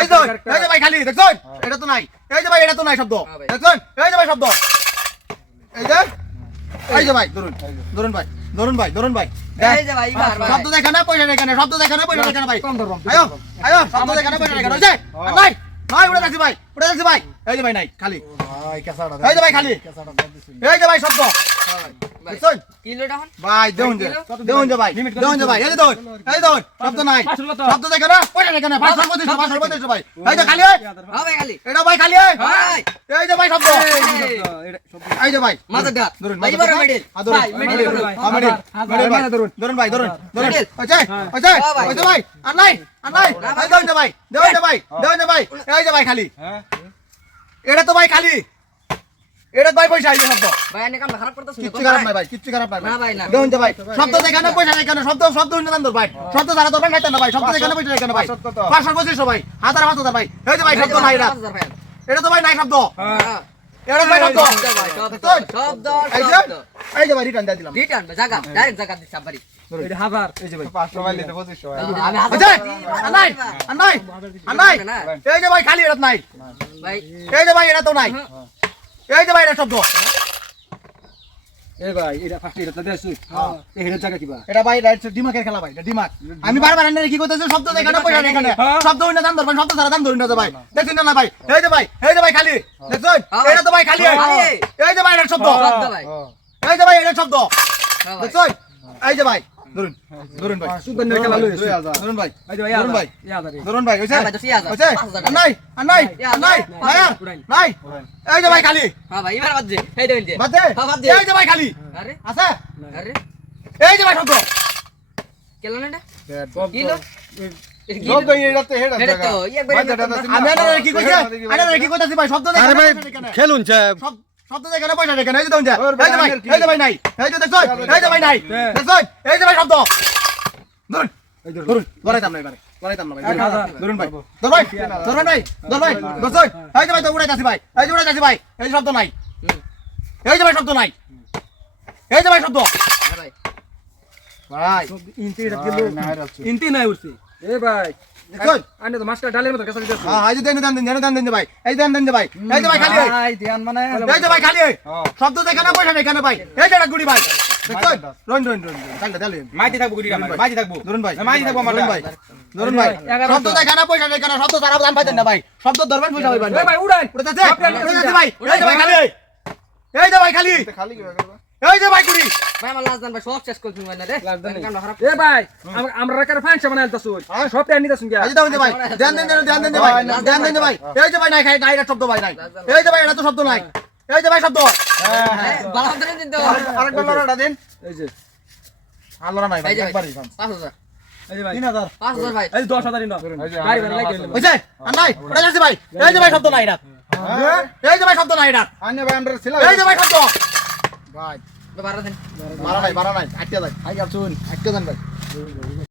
এই এই যে ভাই খালি দেখছেন? এটা তো নাই। এই যে ভাই এটা তো নাই শব্দ। হ্যাঁ ভাই। দেখছেন? এই যে ভাই শব্দ। এই যে? এই যে ভাই ধরুন ধরুন ভাই ধরুন ভাই ধরুন ভাই। এই শব্দ দেখে না পয়সা দেখে না শব্দ দেখে না পয়সা দেখে না ভাই। আয়ো আয়ো শব্দ দেখে না পয়সা দেখে না। উড়ে ভাই উড়ে ভাই। এই যে ভাই নাই খালি। ভাই এই যে ভাই খালি। এই যে ভাই শব্দ। ভাই। দেখছেন কিলোটা হন ভাই দেউন যে দেউন যে ভাই। দেউন যে ভাই এই দেউন এই দেউন শব্দ নাই। শব্দ দেখে না? পয়সা দেখে না পাঁচশো পঁচিশশো পাঁচশো পঁচিশশো ভাই। এই যে খালি হ্যাঁ ভাই খালি। এটা ভাই খালি ভাই। এই যে ভাই শব্দ। এই যে ভাই। মাথা দাঁত। ধরুন ভাই এবারে মেডেল ভাই মেডেল মেডেল মেডেল মেডেল ভাই ধরুন। ধরুন ভাই ধরুন ধরুন। মেডেল। ওইছে ওইছে ভাই। আর নাই আর নাই। না এই ভাই। দেউন যে ভাই দেউন যে ভাই দেউন যে ভাই এই যে ভাই খালি। এটা তো ভাই খালি। এটা ভাই পয়সা আইছে শব্দ ভাই এনে কাম খারাপ করতেছ কিচ্ছু খারাপ নাই ভাই কিচ্ছু খারাপ নাই না ভাই, না। দেউন ভাই শব্দ পয়সা শব্দ শব্দ দান ভাই। শব্দ দ্বারা দরকার না ভাই শব্দ দেখে না পয়সা দেখে না ভাই? পাঁচশো কত? পাঁচশো ভাই হাজার হাজার হাজার ভাই। এই যে ভাই শব্দ নাই এটা এটা তো ভাই নাই শব্দ। হ্যাঁ। এটা ভাই শব্দ। এই যে এই যে ভাই রিটার্ন দিয়ে দিলাম। রিটার্ন জায়গা ডাইরেক্ট জায়গা দিছি বাড়ি এটা হাজার এই যে ভাই। 500 মাইল দিতে 2500 আমি ওইছে নাই নাই নাই এই যে ভাই খালি এটা নাই। ভাই। এই যে ভাই এটা তো নাই। এই যে ভাই এটা শব্দ। আমি বারবার কি করতেছি? শব্দ দেখে না পয়সা দেখে না শব্দ হইনা দাম ধরবেন শব্দ ছাড়া দাম ধরুন না ভাই। দেখছেন না ভাই? এই যে ভাই এই যে ভাই খালি। দেখছেন? এটা তো ভাই খালি। এই যে ভাই এটা শব্দ। এই যে ভাই এটা শব্দ। হ্যাঁ দেখছেন? এই যে ভাই। ধরুন ধরুন ভাই। সুগন্ধের খেলা লইছে ধরুন ভাই। ধরুন ভাই। ধরুন ভাই হইছে। হইছে নাই আর নাই নাই নাই নাই। এই যে ভাই খালি। হ্যাঁ ভাই এবার বাদ দে। এই দে বাদ দে। হ্যাঁ, বাদ দে। এই যে ভাই খালি। আরে। আছে? আরে। এই যে ভাই শব্দ কেন না এটা? কি শব্দ এটাতে হেডের এটা জায়গা। তো করে ভাই এটা আছে আমি আরে কি কইছে? আরে কি কইতাছি ভাই? শব্দ দেখে আরে না, ভাই পয়সা দেখে না। খেলুন শব্দ শব্দ দেখে না পয়সা দেখে না এই যে দেখুন এই যে ভাই এই যে ভাই নাই এই যে দেখছেন এই যে ভাই নাই হ্যাঁ। এই যে ভাই শব্দ ধরুন ধরুন। ধরুন না এবারে ধরাইতাম না ভাই এক হাজার ধরুন ভাই ধর ভাই ধর ভাই ধর ভাই দেখছেন এই যে ভাই তো উড়াইতাছি ভাই এই যে উড়াইতাছি ভাই এই শব্দ নাই। এই যে ভাই শব্দ নাই এই যে ভাই শব্দ হ্যাঁ ভাই ইনতে নাই উঠছে এ ভাই দেখছেন আনে তো মাস্টার ডালের মতো কাছে দিতেছ। হ্যাঁ এই দেন দেন দেন দেন দেন ভাই এই দেন দেন ভাই এই যে ভাই খালি ভাই ধ্যান মানে এই ভাই খালি শব্দ দেখে না পয়সা দেখে না ভাই। এই যে একটা গুড়ি ভাই। দেখছেন রন রন রন তাহলে তাহলে মাইতে থাকব গুড়ি আমার মাইতে থাকব। ধরুন ভাই মাইতে থাকব আমার ভাই ধরুন ভাই। শব্দ দেখে না পয়সা দেখে না শব্দ তারা দাম পাইতেন না ভাই। শব্দ ধরবেন পয়সা পাইবেন ভাই উড়ান। উড়াইতেছে। উড়াইতেছে ভাই এই যে ভাই খালি এই। এই ভাই খালি। এই যে ভাই ভাই আমার লাস্ট ভাই সব শেষ করছি মানে রে Last দান নেই। কামটা খারাপ এ ভাই আমরা আমরা রাকার ফাংশন বানাইল তাসু সব টাইম নিতাছুন গিয়া এই যে ভাই ধ্যান দেন দেন ধ্যান দেন ভাই ধ্যান দেন ভাই এই যে ভাই নাই খাই নাই শব্দ ভাই নাই এই যে ভাই এটা তো শব্দ নাই এই যে ভাই শব্দ বালা ধরে দিন তো আরেকটা লড়াটা দিন এই যে আল্লাহ নাই ভাই এই যে ভাই একবারই পাঁচ হাজার এই যে ভাই 3000 পাঁচ হাজার ভাই এই যে 10000 ইনো ভাই ভাই লাগে হইছে আর নাই ওটা যাচ্ছে ভাই এই যে ভাই শব্দ নাই এটা এই যে ভাই শব্দ নাই এটা আন্য ভাই আমরা ছিল এই যে ভাই শব্দ ভাই। বারো দিন। মারা নাই মারা নাই আটকে যায় আই গেল শুন আটকে ভাই।